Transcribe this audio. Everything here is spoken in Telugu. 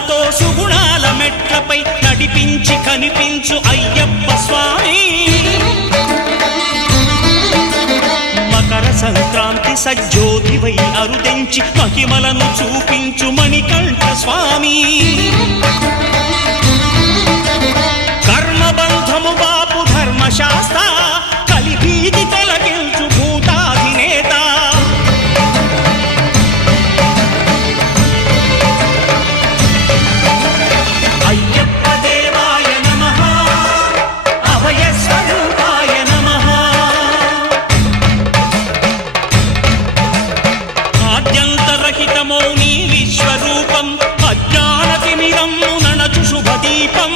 సుగుణాలతో సుగుణాల మెట్లపై నడిపించి కనిపించు అయ్యప్ప స్వామి. మకర సంక్రాంతి సజ్జోతివై అరుదెంచి మహిమలను చూపించు మణికంఠ స్వామి. కర్మబంధము బాపు ధర్మశాస్త్ర కలిభీతి తొలగించు భూతాధినేత. అయ్యప్ప దేవాయ నమః అభయ స్వరూపాయ నమః. ఆద్యంతరహితమౌ నీ విశ్వరూపం అజ్ఞానతిమిరము నణచు శుభదీపం.